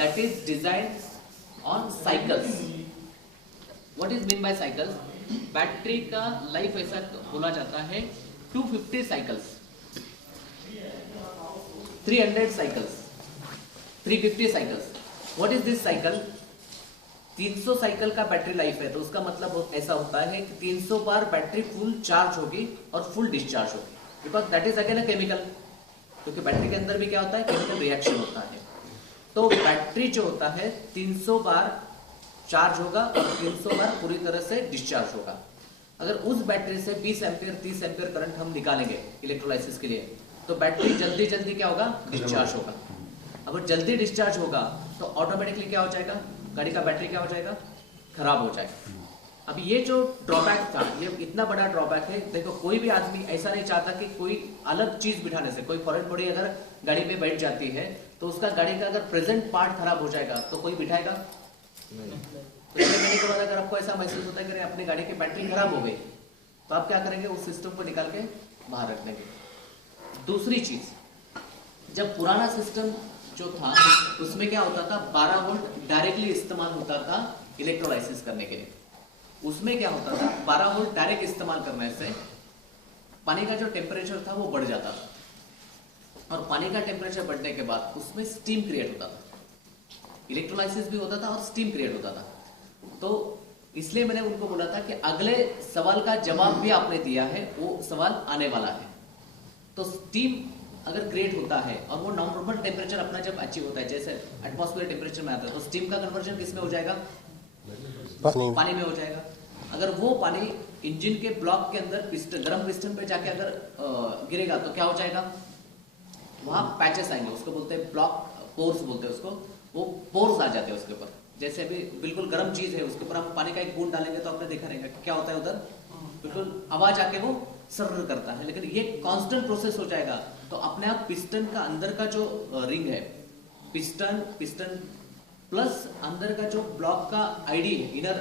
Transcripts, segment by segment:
that is designed on cycles. What is mean by cycles? Battery का life ऐसा बोला जाता है 250 cycles, 300 cycles, 350 cycles. What is this cycle? 300 cycle का battery life है, तो उसका मतलब ऐसा होता है कि 300 बार बैटरी फुल चार्ज होगी और फुल डिस्चार्ज होगी, because that is again a chemical, क्योंकि बैटरी के अंदर भी क्या होता है, केमिकल रिएक्शन होता है. तो बैटरी जो होता है 300 बार चार्ज होगा और 300 बार पूरी तरह से डिस्चार्ज होगा. अगर उस बैटरी से 20 एम्पियर 30 एम्पियर करंट हम निकालेंगे इलेक्ट्रोलाइसिस के लिए, तो बैटरी जल्दी जल्दी क्या होगा, डिस्चार्ज होगा. अगर जल्दी डिस्चार्ज होगा तो ऑटोमेटिकली क्या हो जाएगा, गाड़ी का बैटरी क्या हो जाएगा, खराब हो जाएगा. अब ये जो ड्रॉबैक था, ये इतना बड़ा ड्रॉबैक है. देखो कोई भी आदमी ऐसा नहीं चाहता कि कोई अलग चीज बिठाने से, कोई फॉरेन बॉडी अगर गाड़ी में बैठ जाती है तो उसका गाड़ी का अगर प्रेजेंट पार्ट खराब हो जाएगा तो कोई बिठाएगा नहीं. तो 6 महीने के बाद अगर आपको ऐसा महसूस होता है कि अपनी गाड़ी की बैटरी खराब हो गई, तो आप क्या करेंगे, उस सिस्टम को निकाल के बाहर रख देंगे. दूसरी चीज, जब पुराना सिस्टम जो था उसमें क्या होता था, 12 वोल्ट डायरेक्टली इस्तेमाल होता था इलेक्ट्रोलाइसिस करने के लिए. उसमें क्या होता था, 12 वोल्ट डायरेक्ट इस्तेमाल करने से पानी का जो टेम्परेचर था वो बढ़ जाता था, और पानी का टेम्परेचर बढ़ने के बाद उसमें स्टीम क्रिएट होता था. इलेक्ट्रोलाइसिस भी होता था और स्टीम क्रिएट होता था. तो इसलिए मैंने उनको बोला था कि अगले सवाल का जवाब भी आपने दिया है, वो सवाल आने वाला है. तो स्टीम अगर क्रिएट होता है और वो नॉर्मल टेम्परेचर अपना जब अचीव होता है, जैसे एटमॉस्फेयर टेम्परेचर में आता है, तो स्टीम का कन्वर्जन किस में हो जाएगा, पानी में हो जाएगा. अगर वो पानी इंजन के ब्लॉक के अंदर पिस्टन, गर्म पिस्टन पे जाके अगर गिरेगा तो क्या हो जाएगा, वहां पैचेस आएंगे, उसको बोलते हैं ब्लॉक पोर्स बोलते हैं उसको. वो पोर्स आ जाते हैं उसके ऊपर. जैसे अभी बिल्कुल गर्म चीज है, उसके ऊपर हम पानी का एक बूंद डालेंगे तो आपने देखा रहेगा क्या होता है, उधर बिल्कुल आवाज आके वो सर्र करता है. लेकिन ये कांस्टेंट प्रोसेस हो जाएगा तो अपने आप पिस्टन का अंदर का जो रिंग है, पिस्टन प्लस अंदर का जो ब्लॉक का आईडी है, इनर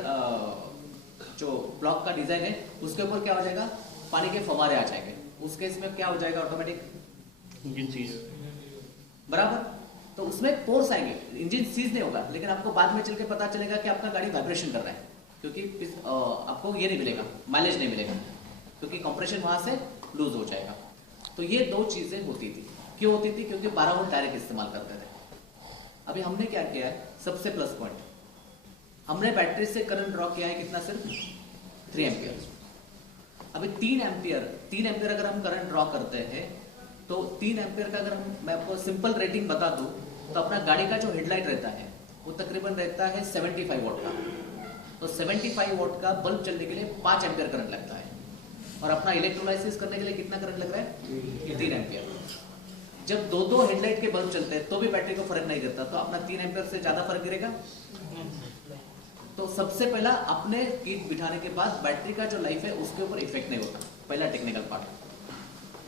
जो ब्लॉक का डिजाइन है, उसके ऊपर क्या हो जाएगा, पानी के फव्वारे आ जाएंगे. उस केस में क्या हो जाएगा, ऑटोमेटिक बराबर. तो उसमें पोर्स आएंगे, इंजन सीज नहीं होगा, लेकिन आपको बाद में चल के पता चलेगा कि आपका गाड़ी वाइब्रेशन कर रहा है, क्योंकि आपको ये नहीं मिलेगा, माइलेज नहीं मिलेगा, क्योंकि कंप्रेशन वहां से लूज हो जाएगा. तो ये दो चीजें होती थी. क्यों होती थी, क्योंकि 12 वोल्ट डायरेक्ट इस्तेमाल करते थे. अभी हमने क्या किया है, सबसे प्लस पॉइंट, हमने बैटरी से करंट ड्रॉ किया है कितना, सिर्फ 3 एम्पियर. अभी 3 एम्पियर अगर हम करंट ड्रॉ करते हैं तो 3 एम्पियर का अगर मैं आपको सिंपल रेटिंग बता दूं तो अपना गाड़ी का जो हेडलाइट रहता है वो तकरीबन रहता है 75 वोल्ट का. तो 75 वोल्ट का बल्ब चलने के लिए 5 एम्पियर करंट लगता है, और अपना इलेक्ट्रोलाइसिस करने के लिए कितना करंट लग रहा है, 3 एम्पियर. जब दो हेडलाइट के बल्ब चलते हैं तो भी बैटरी को फर्क नहीं करता, तो अपना 3 एम्पियर से ज्यादा फर्क गिरेगा. तो सबसे पहला अपने किट बिठाने के बाद बैटरी का जो लाइफ है उसके ऊपर इफेक्ट नहीं होता, पहला टेक्निकल पार्ट.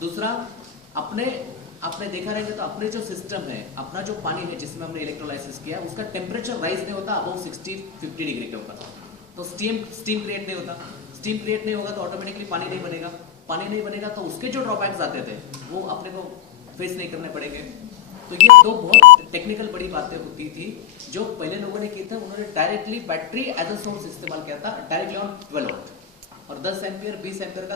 दूसरा, आपने देखा रहेगा तो अपने जो सिस्टम है, अपना जो पानी है जिसमें हमने इलेक्ट्रोलाइसिस किया, उसका टेम्परेचर राइज नहीं होता अबव 60-50 डिग्री के ऊपर. तो स्टीम क्रिएट नहीं होता. स्टीम क्रिएट नहीं होगा तो ऑटोमेटिकली पानी नहीं बनेगा. पानी नहीं बनेगा तो उसके जो ड्रॉबैक्स आते थे वो अपने को फेस नहीं करने पड़ेंगे. तो ये दो बहुत टेक्निकल बड़ी बातें होती थी जो पहले लोगों ने की था. उन्होंने directly battery as a source इस्तेमाल किया था, डायरेक्टली ऑन 12 वोल्ट, और 10 एम्पियर 20 एम्पियर का